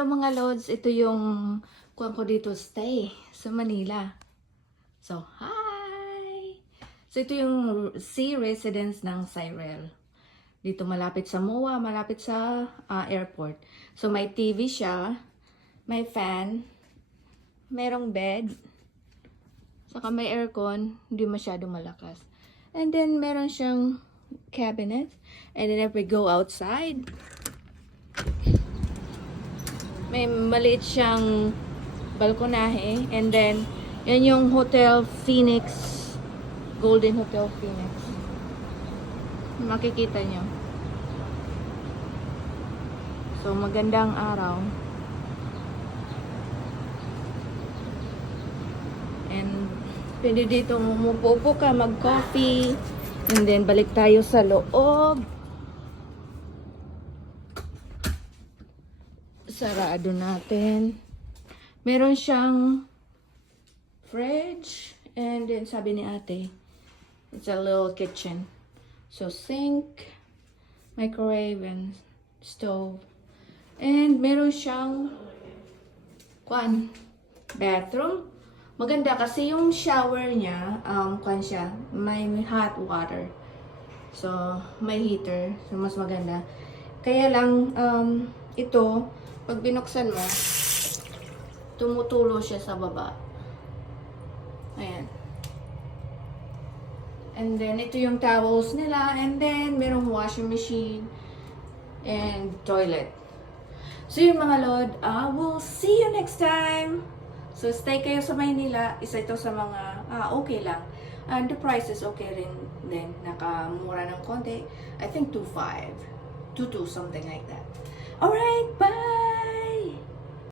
Mga lods, ito yung kuwan ko dito stay sa Manila. So, hi! So, ito yung sea residence ng Cyrel. Dito malapit sa MOA, malapit sa airport. So, may TV siya, may fan, merong bed, saka may aircon, hindi masyado malakas. And then, meron siyang cabinet. And then, if we go outside, may maliit siyang balkonahe. And then, yan yung Hotel Phoenix, Golden Hotel Phoenix. Makikita nyo. So, magandang araw. And, pwede dito umupo ka, mag-coffee. And then, balik tayo sa loob. Sarado natin. Meron siyang fridge. And then, sabi ni ate, it's a little kitchen. So, sink, microwave, and stove. And meron siyang bathroom. Maganda kasi yung shower niya, siya, may hot water. So, may heater. So, mas maganda. Kaya lang, ito, pag binuksan mo, tumutulo siya sa baba. Ayan. And then, ito yung towels nila. And then, merong washing machine and toilet. So, yun mga lord, we'll see you next time. So, stay kayo sa Maynila. Isa ito sa mga, okay lang. And the price is okay rin din. Nakamura ng konti. I think 2.5. 2.2, something like that. Alright, bye!